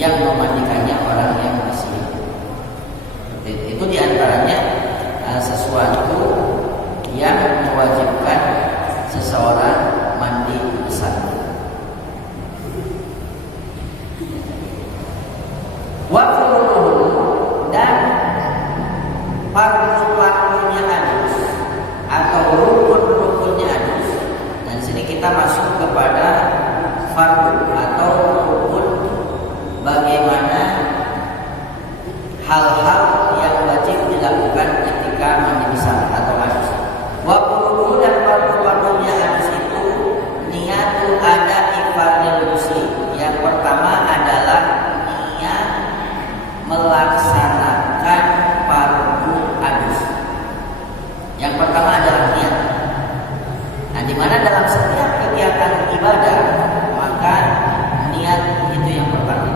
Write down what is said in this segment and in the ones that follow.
yang memandikannya orang yang masih. Itu diantaranya sesuatu yang mewajibkan seseorang mandi besar. Dan fardu-fardunya hadis atau rukun-rukunnya hadis. Dan sini kita masuk kepada fardu atau rukun, bagaimana hal-hal yang wajib dilakukan ketika mandi besar atau hadis. Wa dan fardu-fardunya hadis itu niatul ada ifadil muslim. Yang pertama adalah niat melaksanakan fardu hadis. Yang pertama adalah niat. Nah, di mana dalam setiap kegiatan ibadah maka niat itu yang pertama.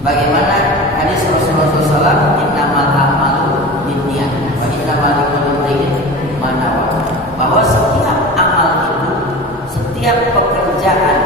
Sebagaimana hadis Rasulullah SAW, innamal a'malu binniyat wa innamal likulli imri'in ma nawa. Bahwa setiap amal itu, setiap pekerjaan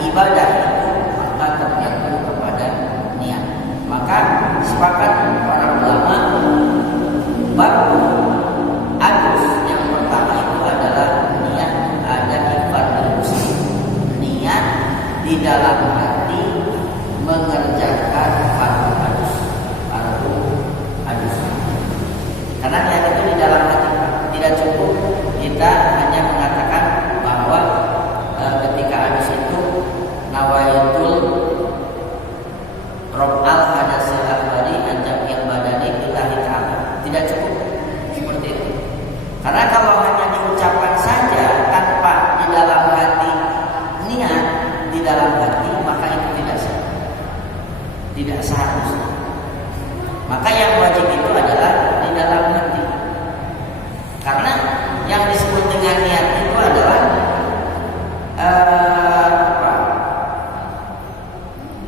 ibadah itu maka tergantung kepada niat. Maka sepakat para ulama bahwa hadis yang pertama itu adalah niat ada ifadul muslim, niat di dalam hati mengerjakan fardu hadis. Karena niat itu di dalam hati, tidak cukup kita hanya mengatakan bahwa ketika hadis itu nawaitul raf'al hadasil akbari anjamil badani lillahi ta'ala. Tidak cukup seperti itu. Karena kalau hanya diucapkan saja tanpa di dalam hati niat di dalam hati, maka itu tidak sah. Tidak seharusnya. Maka yang wajib itu adalah di dalam hati. Karena yang disebut dengan niat itu adalah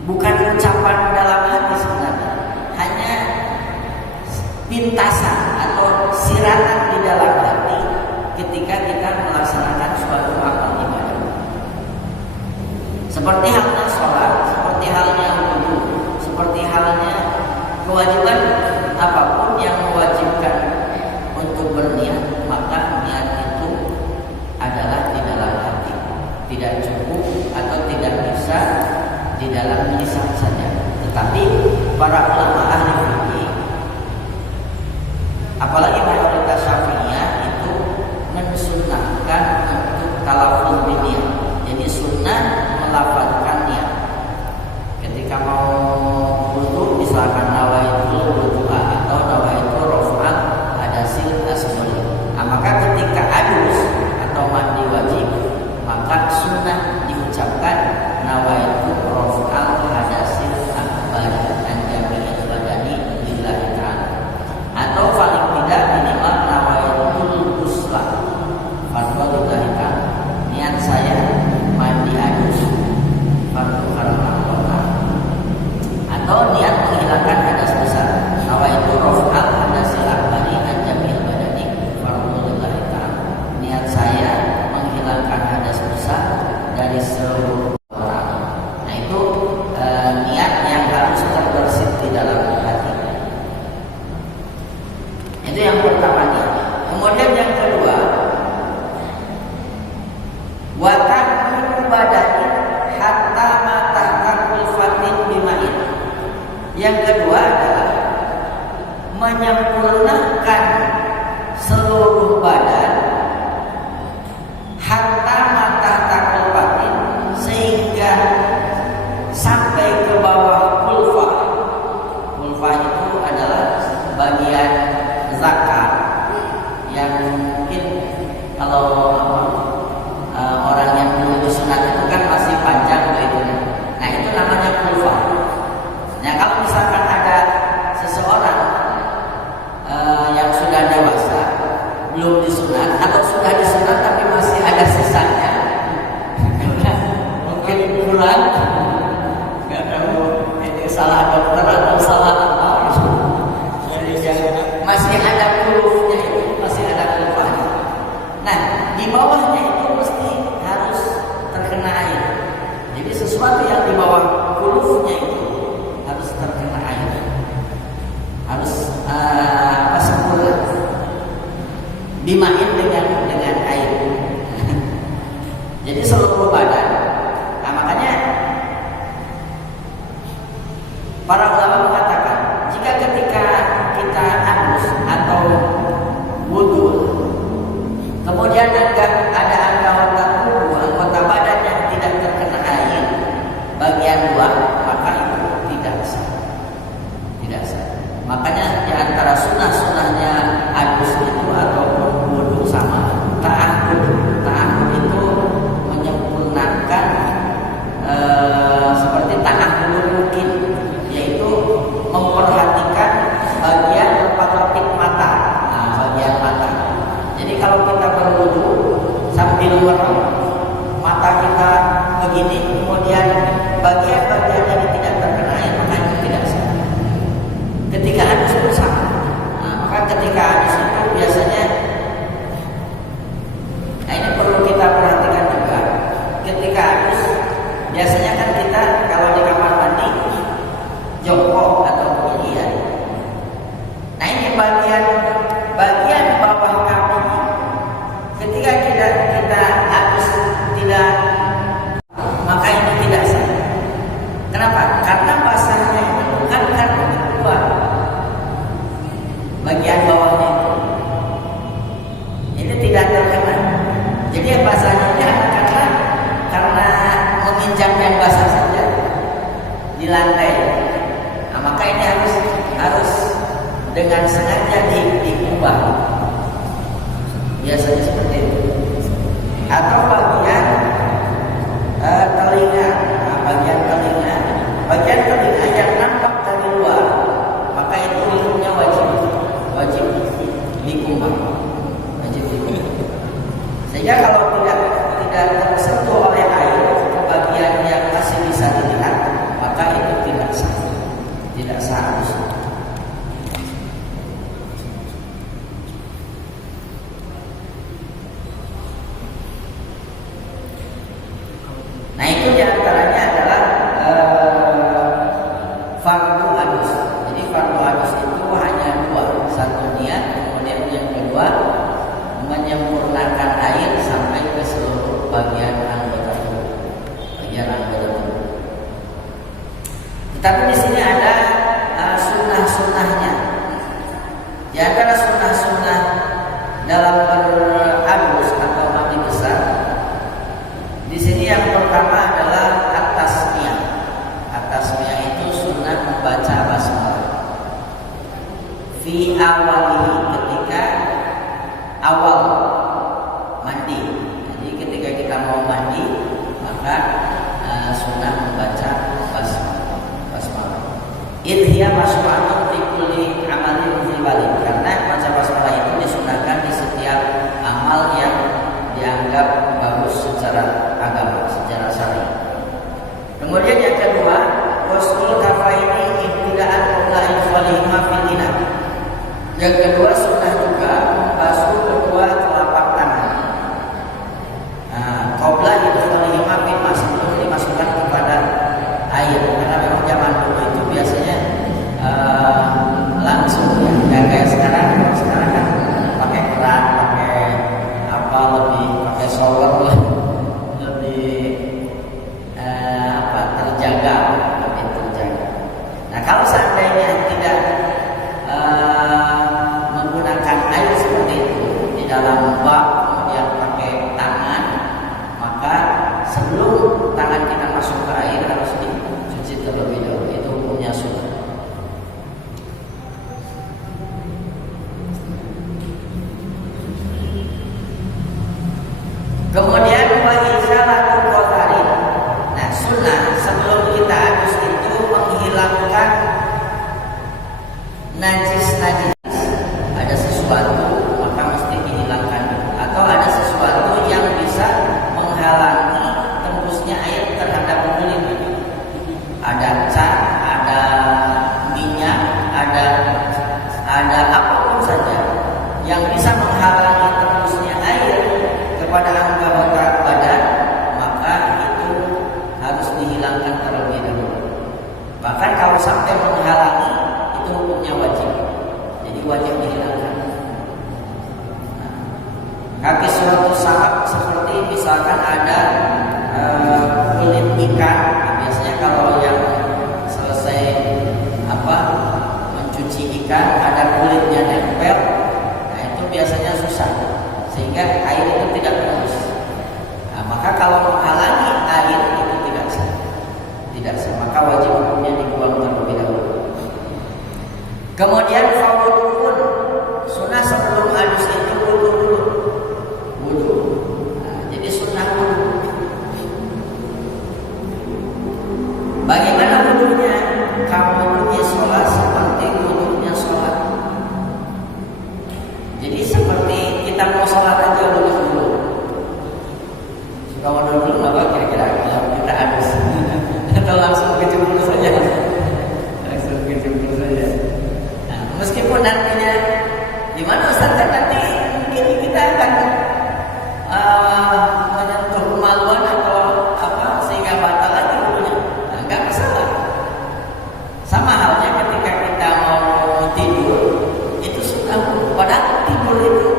bukan ucapan dalam hati sebenarnya, hanya pintasan atau siratan di dalam hati ketika kita melaksanakan suatu amal ibadah. Seperti halnya sholat, seperti halnya wudu, seperti halnya kewajiban apapun yang mewajibkan untuk berniat, maka niat itu adalah di dalam hati. Tidak cukup atau tidak bisa di dalam lisan saja. Tetapi para ulama ahli fikih, apalagi mayoritas Syafi'iyah, itu mensunnahkan untuk talafuz biniat. Jadi sunnah melafazkan niat. Ketika mau wudu, misalkan nawaitul wudu'a atau nawaitul raf'al hadasil asghari. Nah, maka ketika adus atau mandi wajib, maka sunnah diucapkan nawaitul raf'al hadasil akbari anjamil badani lillahi ta'ala. Atau paling tidak minimal nawaitul ghusla fardu lillahi ta'ala. Niat saya mandi adus fardu karena Allah. Atau niat menghilangkan hadas besar, nawaitul raf'al hadasil akbari anjamil badani fardu lillahi ta'ala. Niat saya menghilangkan hadas besar dari seluruh orang. Nah, itu niat yang harus terbersih di dalam hati. Itu yang pertama niat. Kemudian yang kedua, wa ta'minu badani hatta ma tahta kulfatin bima'in. Yang kedua adalah menyempurnakan seluruh badan hatta ma tahta kulfatin, sehingga sampai ke bawah kulfah. Kulfah itu adalah bagian zakar yang mungkin kalau orang yang belum disunat itu kan masih panjang begitu. Nah, itu namanya kulfah. Nah, kalau misalkan ada seseorang yang sudah dewasa belum disunat atau sudah disunat tapi masih ada sisa Jadi seluruh badan. Nah, makanya para ulama mengatakan jika ketika kita anus atau wudu, kemudian ada anggota tubuh, anggota badan yang tidak terkena air bagian luar, maka itu tidak sah. Tidak sah. Makanya di antara sunnah-sunnahnya anus itu ataupun wudu sama ta'ahud. Ta'ahud itu menyempurnakan seperti ta'ahud mungkin, yaitu memperhatikan bagian lepit mata. Nah, bagian mata. Jadi kalau kita berwudu sambil merem, mata kita begini, kemudian bagian-bagian yang tidak terkena air, maka itu tidak sah. Ketika anus pun sama. Nah, maka ketika anus itu biasanya, nah ini perlu kita perhatikan juga. Ketika anus, biasanya kan kita kalau di kamar mandi jongkok atau berdiri. Nah ini bagian bawah kaki. Ketika kita anus tidak, maka ini tidak sah. Kenapa? Karena basahnya itu bukan karena keluar bagian bawahnya itu. Ini tidak terkena. Jadi basahnya ini karena menginjakkan basah saja di lantai. Nah, maka ini harus dengan sengaja diubah. Biasanya seperti itu. Atau bagian telinga, bagian telinga yang nampak dari luar, maka itu hukumnya wajib dikumbah, Sehingga kalau tidak tersentuh oleh air ke bagian yang masih bisa dilihat, maka itu tidak sah. Nah itu diantaranya adalah fardu anus. Jadi fardu anus itu hanya dua, satu niat, kemudian yang kedua menyempurnakan air sampai ke seluruh bagian anggota tubuh. Tetapi di sini ada sunnah-sunnahnya. Di antara sunnah-sunnah dalam beranus atau mandi besar, di sini yang pertama adalah at-tasmiyah. At-tasmiyah itu sunnah membaca basmalah fi awali, ketika awal mandi. Jadi ketika kita mau mandi, maka sunnah membaca basmalah. Idhiya mas'u'atun fi kulli amalin fi balik. Karena baca basmalah itu disunahkan di setiap amal yang dianggap bagus secara agama, secara syar'i. Kemudian yang kedua, wasul kafaini ibtida'an qabla infalihima fil ina. Yang kedua sunnah juga membasuh kedua telapak tangan. Qabla infalihima fil ma, sebelum dimasukkan kepada air. Karena memang zaman dulu itu biasanya langsung ya kayak sekarang kan pakai keran, pakai apa, lebih pakai shower lah, lebih terjaga. Nah kalau seandainya tidak menggunakan air seperti itu di dalam bak, kemudian pakai tangan, maka sebelum tangan kita masuk ke air harus dicuci terlebih dahulu. Itu hukumnya sunnah. Kemudian wa'izalatul qadharin. Nah, sunnah sebelum kita anus itu menghilangkan najis-najis. Ada sesuatu maka mesti dihilangkan. Atau ada sesuatu yang bisa menghalangi tembusnya air terhadap kulit. Ada cat, ada minyak, ada apapun saja yang bisa menghalangi tembusnya air kepada anggota badan, maka itu harus dihilangkan terlebih dahulu. Bahkan kalau sampai menghalangi, itu hukumnya wajib. Jadi wajib dihilangkan. Kaki suatu saat seperti misalkan ada ikan, nah, biasanya kalau yang selesai mencuci ikan ada kulitnya nempel, nah itu biasanya susah sehingga air itu tidak terus. Nah, maka kalau menghalangi air itu tidak sah, maka wajib hukumnya dibuang terlebih dahulu. Kemudian fawudun, sunnah sebelum adus itu wudu dulu. Wudu. Nah, jadi sunnah wudu. Bagaimana wudunya? Kamu wudunya sholat seperti wudunya sholat. Jadi seperti kita mau sholat aja wudu dulu. Suka wudu dulu apa kira-kira kalau kita adus? Atau langsung kejemur saja? Langsung kejemur saja. Nah, meskipun nantinya gimana Ustaz, nanti mungkin kita akan menyentuh kemaluan atau sehingga batal lagi wudunya. Nah, enggak masalah. Sama halnya ketika kita mau tidur, itu sudah padahal tidur itu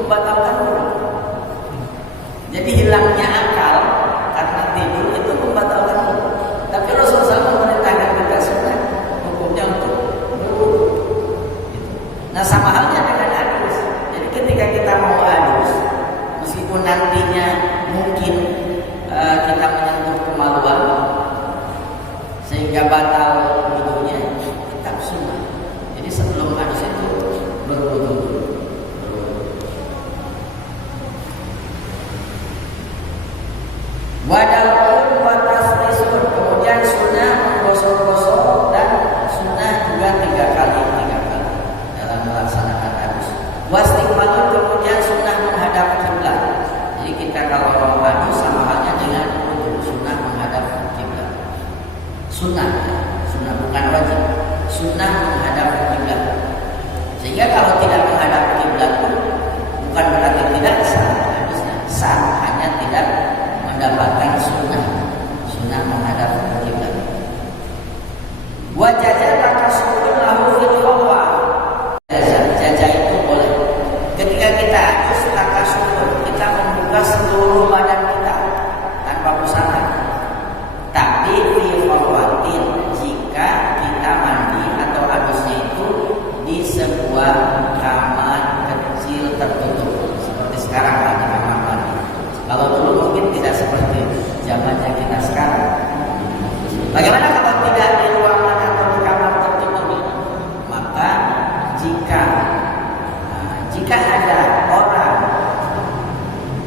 membatalkan wudu. Jadi hilangnya akal karena tidur itu membatalkan wudu. Tapi Rasulullah memerintahkan kita sunnah hukumnya untuk berwudu. Nah, sama halnya dengan adus. Jadi ketika kita mau adus, meskipun nantinya mungkin kita menyentuh kemaluan sehingga batal wudunya, tetap sunnah. Jadi sebelum adus itu berwudu. Wadalun wa taslisun, kemudian sunnah menggosok-gosok dan sunnah juga tiga kali dalam melaksanakan adus. Wastiqbalun, kemudian sunnah menghadap kiblat. Jadi kita kalau mau adus sama halnya dengan wudu, sunnah menghadap kiblat. Sunnah bukan wajib. Sunnah menghadap kiblat. Sehingga kalau tidak menghadap kiblat pun bukan berarti tidak sah adusnya. Sah, hanya tidak mendapatkan sunnah menghadap kiblat. Wajahnya takasukun lahu fil khawwa. Jajah itu boleh. Ketika kita adus takasukun, kita membuka seluruh badan kita tanpa busana. Tapi fil khawwatin, jika kita mandi atau adusnya itu di sebuah kamar kecil tertutup seperti sekarang di kamar mandi. Kalau dulu mungkin tidak seperti zamannya kita sekarang. Bagaimana kalau tidak di ruangan atau di kamar tertutup? Maka jika ada orang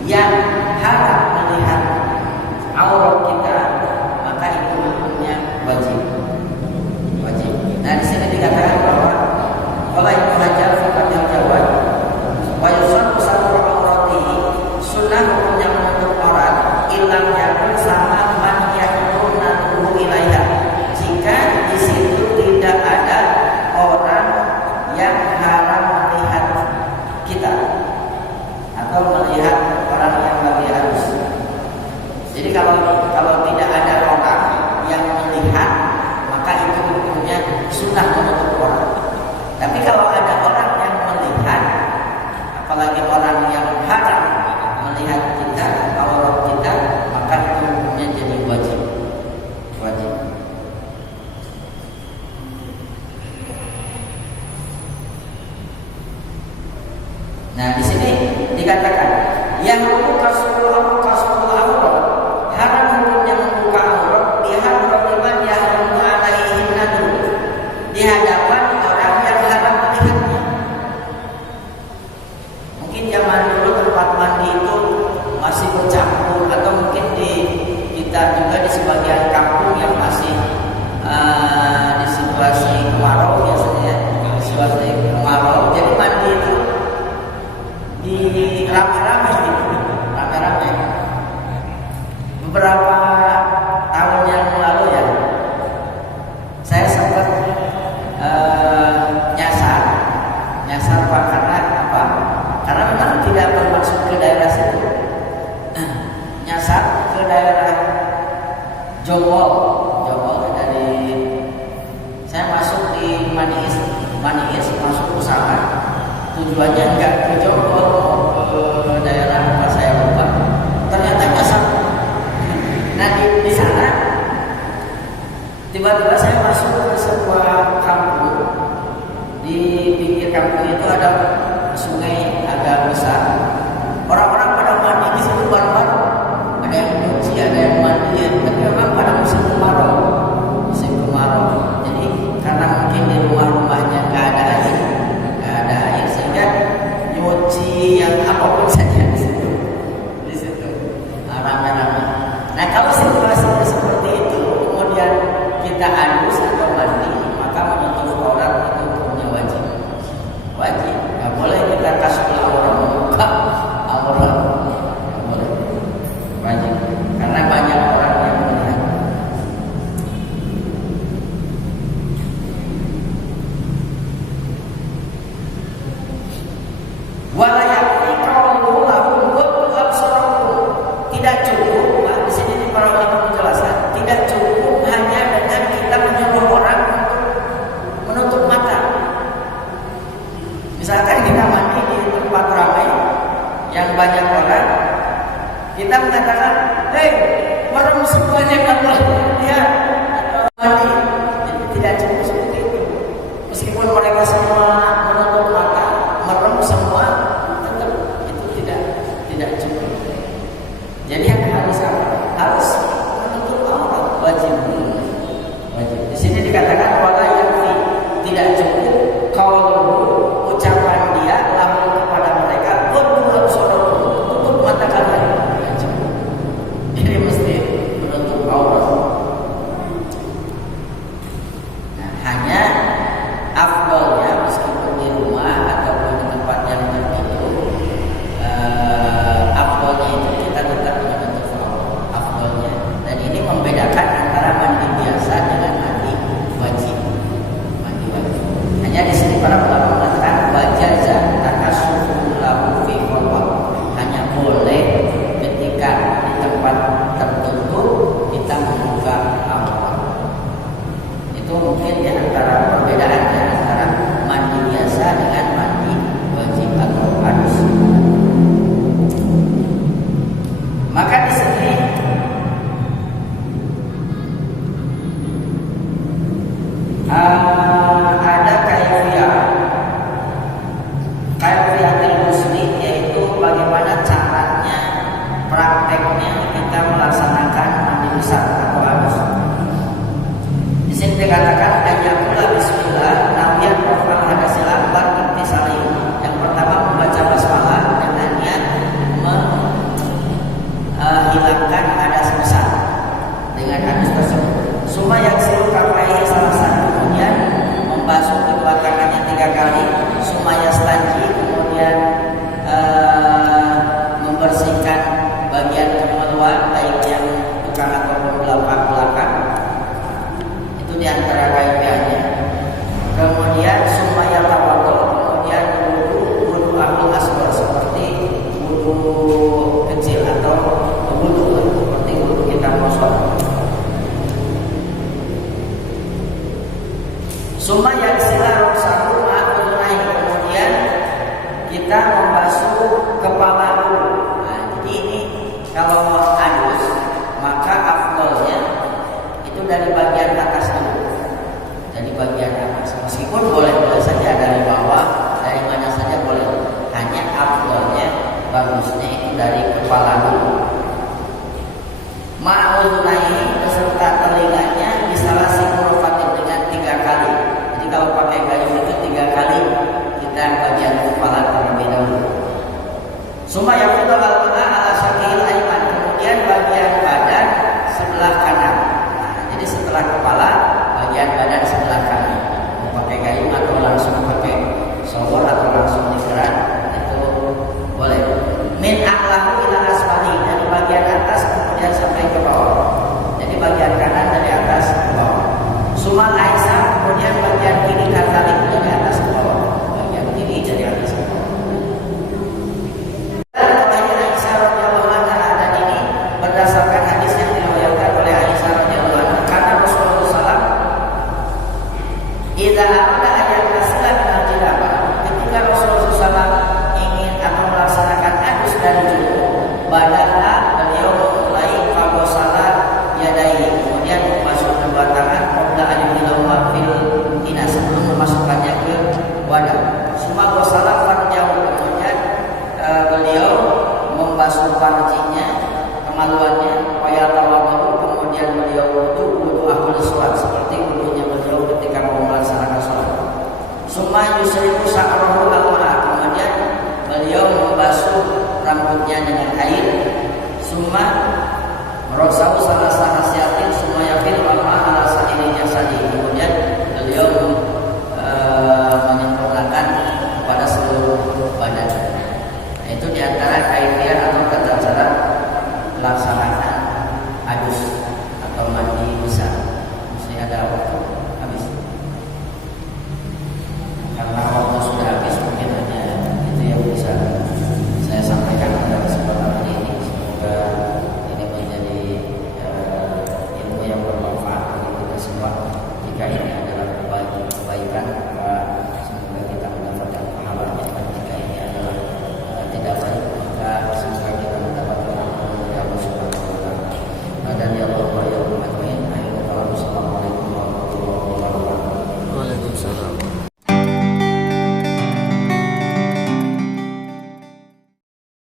yang harap melihat aurat kita, maka itu hukumnya wajib. Nah, di sini dikatakan bahwa kalau itu hajar fatil jawab wa yusannu satru auratihi, sunnah hukumnya menutup aurat ilam yakun sama man yahrunatuhu ilaiha, jika di situ tidak ada orang yang haram melihat kita atau melihat orang yang lagi adus. Jadi kalau tidak ada orang yang melihat, maka itu hukumnya sunnah menutup aurat. Tapi kalau ada orang yang melihat, apalagi orang yang haram melihat kita, aurat kita, maka itu hukumnya jadi wajib. Nah, di sini dikatakan yang membuka seluruh aurat, haram hukumnya membuka aurat di hadapan yang haram alaihi nadu, di hadapan orang yang haram melihatnya. Mungkin zaman dulu tempat mandi itu masih bercampur, atau mungkin di kita juga di sebagian kampung yang masih di situasi kemarau, biasanya situasi kemarau, jadi mandi itu di rame-rame. Beberapa tahun yang lalu ya, saya sempat nyasar Pak, karena apa? Karena memang tidak bermaksud ke daerah situ, nyasar ke daerah Jonggol dari saya masuk di Maniis masuk ke sana, tujuannya enggak ke Jonggol, ke daerah apa saya lupa, ternyata nyasar. Nah di sana Tiba-tiba saya masuk ke sebuah kampung. Di pinggir kampung itu ada sungai agak besar. Orang-orang pada mandi di situ baru-baru. Ada yang cuci, ada yang mandi. Tapi memang pada musim kemarau. Musim kemarau. Jadi karena mungkin di rumah-rumahnya nggak ada air, sehingga nyuci yang apapun saja di situ. Rame-rame. Nah, kalau situasinya seperti itu, kemudian kita adus atau mandi, maka menutup aurat itu hukumnya wajib. Wajib. Nggak boleh kita kasih aurat membuka aurat. Nggak boleh. Wajib. Karena banyak orang yang melihat. Walayakni kaulu lahum absarakum. Tidak cukup, di sini para ulama menjelaskan, tidak cukup hanya dengan kita menyuruh orang untuk menutup mata. Misalkan kita mandi di tempat ramai yang banyak orang, kita mengatakan, "Hei, merem semuanya kalau lihat atau mandi." Jadi tidak cukup seperti itu. Meskipun mereka semua menutup mata, merem semua, tetap itu tidak cukup. Jadi yang harus apa? Harus menutup aurat, wajib. Di sini dikatakan wala yakfi, tidak cukup kalau ucapan dia lahum kepada mereka, "Qul absarakum," tutup mata kalian. Tidak cukup. Ini mesti menutup aurat. Nah, hanya afdalnya meskipun di rumah ataupun di tempat yang tertentu, afdalnya itu kita tetap menutup aurat. Afdalnya. Dan ini membedakan antara mandi biasa dengan mandi wajib. Mandi wajib. Hanya di sini para ulama mengatakan wajaza takassufu lahu fi khalwah. Hanya boleh ketika di tempat tertentu kita membuka aurat. Itu mungkin di antara perbedaannya antara mandi biasa dengan mandi wajib atau harus. Maka di sini ada kaifiyatul ghusli, yaitu bagaimana caranya, prakteknya kita melaksanakan mandi besar atau halus. Di sini dikatakan ayatullah bismillah nawiyan rafal hadasil akbar intisali. Yang pertama membaca basmalah dengan niat menghilangkan hadas besar dengan hadas tersebut. Suma yaksilu kafaihi salasan, kemudian membasuh kedua kakinya 3 kali. Suma yastanji, kemudian membersihkan bagian kemaluan baik yang tukang ataupun belakang. Itu diantara kaifiahnya. Kemudian suma yatawaddo, kemudian wudu ahul asghar, seperti wudu kecil atau wudu seperti wudu kita kosong. Suma yaksila ra'sahu ma'udunai, kemudian kita membasuh kepala dulu. Nah, jadi ini kalau halus maka afdalnya itu dari bagian atas dulu. Dari bagian atas. Meskipun boleh saja dari bawah, dari mana saja boleh. Hanya afdalnya, bagusnya itu dari kepala dulu. Ma'udunai beserta telinganya bisalah simulfatin dengan 3 kali. Jadi kalau pakai gayung itu 3 kali kita bagian kepala terlebih dahulu. Suma yaqulu al-ma'a ala syakil ayman, kemudian bagian badan sebelah kanan. Nah, jadi setelah kepala, bagian badan sebelah kanan. Mau pakai gayung atau langsung pakai shower atau langsung di keran itu boleh. Min a'lahu ila asfali, dari bagian atas kemudian sampai ke bawah. Summa yusrifu sa'rahu al-ma'a, kemudian beliau membasuh rambutnya dengan air. Summa rasahu